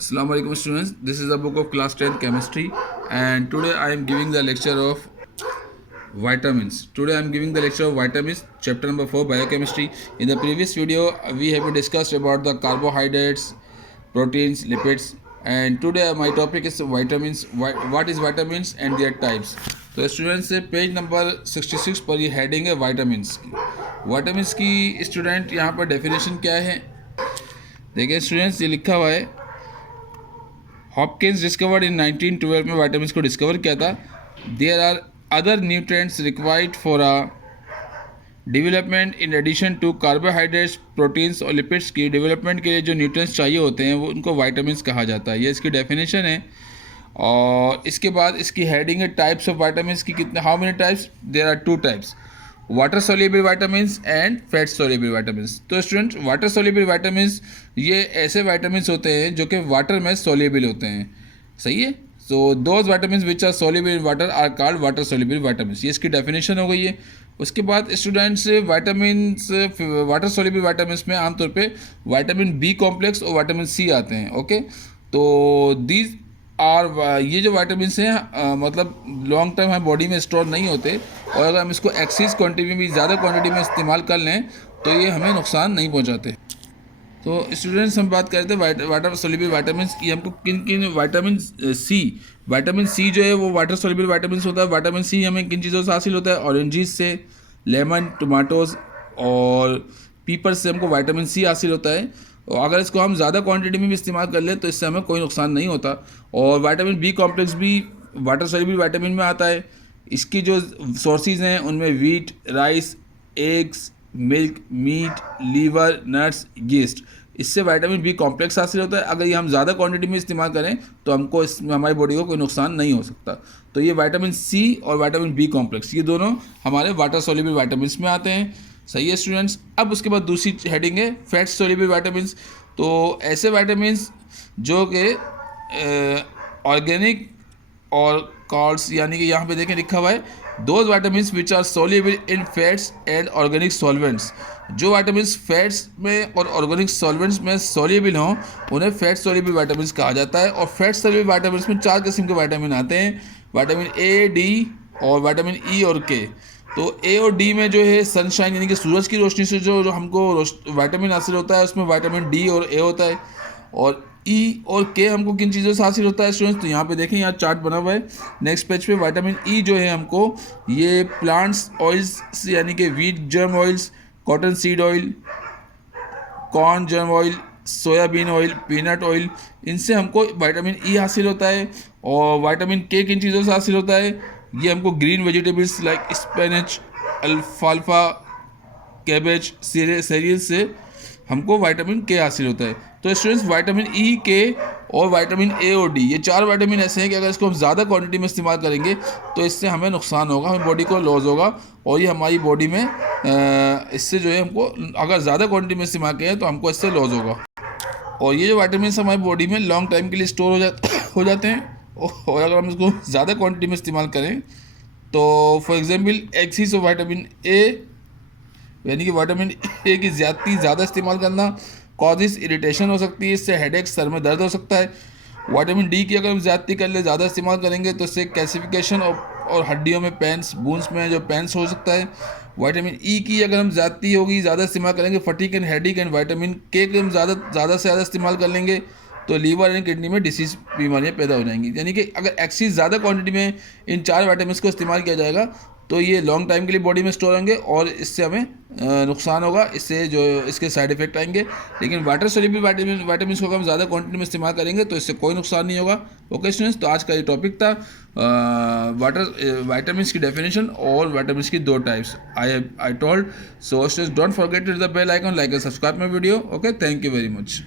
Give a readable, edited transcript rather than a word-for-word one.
Assalamu alaikum students, this is the book of class 10 chemistry and today I am giving the lecture of vitamins. Today I am giving the lecture of vitamins, chapter number 4, biochemistry. In the previous video we have discussed about the carbohydrates, proteins, lipids, and today my topic is vitamins. What is vitamins and their types. तो student से page number 66 पर ये heading है vitamins की। Vitamins की student यहाँ पर definition क्या है देखिए स्टूडेंट्स, ये लिखा हुआ है हॉपकिंस डिस्कवर्ड इन 1912 में विटामिन्स को डिस्कवर किया था। There are other nutrients required for a development in addition to carbohydrates, proteins और लिपिड्स की डेवलपमेंट के लिए जो न्यूट्रिएंट्स चाहिए होते हैं वो उनको विटामिन्स कहा जाता है। ये इसकी डेफिनेशन है। और इसके बाद इसकी हेडिंग है टाइप्स ऑफ विटामिन्स की। कितने, how many types? There are 2 types, water soluble vitamins and fat soluble vitamins. तो स्टूडेंट, वाटर सोल्यूबल विटामिन्स ये ऐसे विटामिन्स होते हैं जो कि वाटर में सोल्यूबल होते हैं, सही है। So those vitamins which are soluble in water are called water soluble vitamins. ये इसकी डेफिनेशन हो गई है। उसके बाद students vitamins, water soluble vitamins में आमतौर पे विटामिन बी कॉम्प्लेक्स और विटामिन सी आते हैं। ओके, तो दीज और ये जो विटामिन्स हैं मतलब लॉन्ग टर्म हमारी बॉडी में स्टोर नहीं होते, और अगर हम इसको एक्सीज क्वांटिटी में भी ज़्यादा क्वांटिटी में इस्तेमाल कर लें तो ये हमें नुकसान नहीं पहुंचाते। तो स्टूडेंट्स, हम बात करते हैं वाटर सोल्यूबल विटामिन्स की। हमको किन किन विटामिन सी जो है वो वाटर सोल्यूबल विटामिन्स होता है। विटामिन सी हमें किन चीज़ों से हासिल होता है? ऑरेंजिस से, लेमन, टमाटोज और पीपर से हमको विटामिन सी हासिल होता है। और अगर इसको हम ज़्यादा क्वांटिटी में भी इस्तेमाल कर लें तो इससे हमें कोई नुकसान नहीं होता। और विटामिन बी कॉम्प्लेक्स भी वाटर सोल्यूबल विटामिन में आता है। इसकी जो सोर्सेज हैं उनमें wheat, rice, eggs, milk, meat, liver, nuts, yeast, इससे विटामिन बी कॉम्प्लेक्स हासिल होता है। अगर ये हम ज़्यादा क्वांटिटी में इस्तेमाल करें तो हमको इसमें हमारी बॉडी को कोई नुकसान नहीं हो सकता। तो ये विटामिन सी और विटामिन बी कॉम्प्लेक्स ये दोनों हमारे वाटर सोल्यूबल विटामिन्स में आते हैं, सही है स्टूडेंट्स। अब उसके बाद दूसरी हेडिंग है फैट सोल्यूबल विटामिन्स। तो ऐसे विटामिन्स जो कि ऑर्गेनिक और कॉल्ड्स, यानी कि यहाँ पे देखें लिखा हुआ है those vitamins which are soluble in fats and organic solvents. जो विटामिन्स फैट्स में और ऑर्गेनिक सॉल्वेंट्स में सोल्यूबल हों उन्हें फैट सोल्यूबल विटामिन्स कहा जाता है। और फैट सोल्यूबल विटामिन्स में 4 किस्म के विटामिन आते हैं, विटामिन ए, डी और विटामिन ई और के। तो ए और डी में जो है सनशाइन यानी कि सूरज की रोशनी से जो हमको विटामिन हासिल होता है उसमें विटामिन डी और ए होता है। और ई और के हमको किन चीज़ों से हासिल होता है स्टूडेंट्स? तो यहाँ पे देखें, यहाँ चार्ट बना हुआ है नेक्स्ट पेज पे। विटामिन ई जो है हमको ये प्लांट्स ऑयल्स यानी कि wheat germ oils, cotton seed oil, corn germ oil, soybean oil, peanut oil, इनसे हमको विटामिन ई हासिल होता है। और विटामिन के किन चीज़ों से हासिल होता है? ये हमको ग्रीन वेजिटेबल्स लाइक स्पिनच, अल्फाल्फा, कैबेज, सीरियल से हमको विटामिन के हासिल होता है। तो स्टूडेंट्स, विटामिन ई, के और विटामिन ए और डी ये 4 विटामिन ऐसे हैं कि अगर इसको हम ज़्यादा क्वांटिटी में इस्तेमाल करेंगे तो इससे हमें नुकसान होगा, हमें बॉडी को लॉस होगा। और ये हमारी बॉडी में इससे जो है हमको अगर ज़्यादा क्वांटिटी में इस्तेमाल करें तो हमको इससे लॉस होगा। और ये जो विटामिन हमारी बॉडी में लॉन्ग टाइम के लिए स्टोर हो जाते हैं। और अगर हम इसको ज़्यादा क्वांटिटी में इस्तेमाल करें तो for example axis of vitamin A यानी कि विटामिन ए की ज़्यादा इस्तेमाल करना कॉजेस इरिटेशन हो सकती है, इससे हेडेक, सर में दर्द हो सकता है। विटामिन डी की अगर हम ज़्यादती कर ले, ज़्यादा इस्तेमाल करेंगे तो इससे कैल्सिफिकेशन और हड्डियों में पेन्स, बूंस में जो पेन्स हो सकता है। विटामिन ई की अगर हम ज़्यादती होगी, ज़्यादा इस्तेमाल करेंगे, fatigue and headache. And vitamin के हम ज़्यादा से ज़्यादा इस्तेमाल कर लेंगे तो लीवर एंड किडनी में डिसीज बीमारियाँ पैदा हो जाएंगी। यानी कि अगर एक्सीज ज़्यादा क्वांटिटी में इन 4 विटामिन को इस्तेमाल किया जाएगा तो ये लॉन्ग टाइम के लिए बॉडी में स्टोर होंगे और इससे हमें नुकसान होगा, इससे जो इसके साइड इफेक्ट आएंगे। लेकिन वाटर सोल्यूबल विटामिन को हम ज़्यादा क्वांटिटी में इस्तेमाल करेंगे तो इससे कोई नुकसान नहीं होगा। ओके स्टूडेंट्स, तो आज का ये टॉपिक था वाटर विटामिन की डेफिनेशन और विटामिन की 2 types I told. So students, don't forget to hit the bell icon, like and subscribe my video. Okay, thank you very much.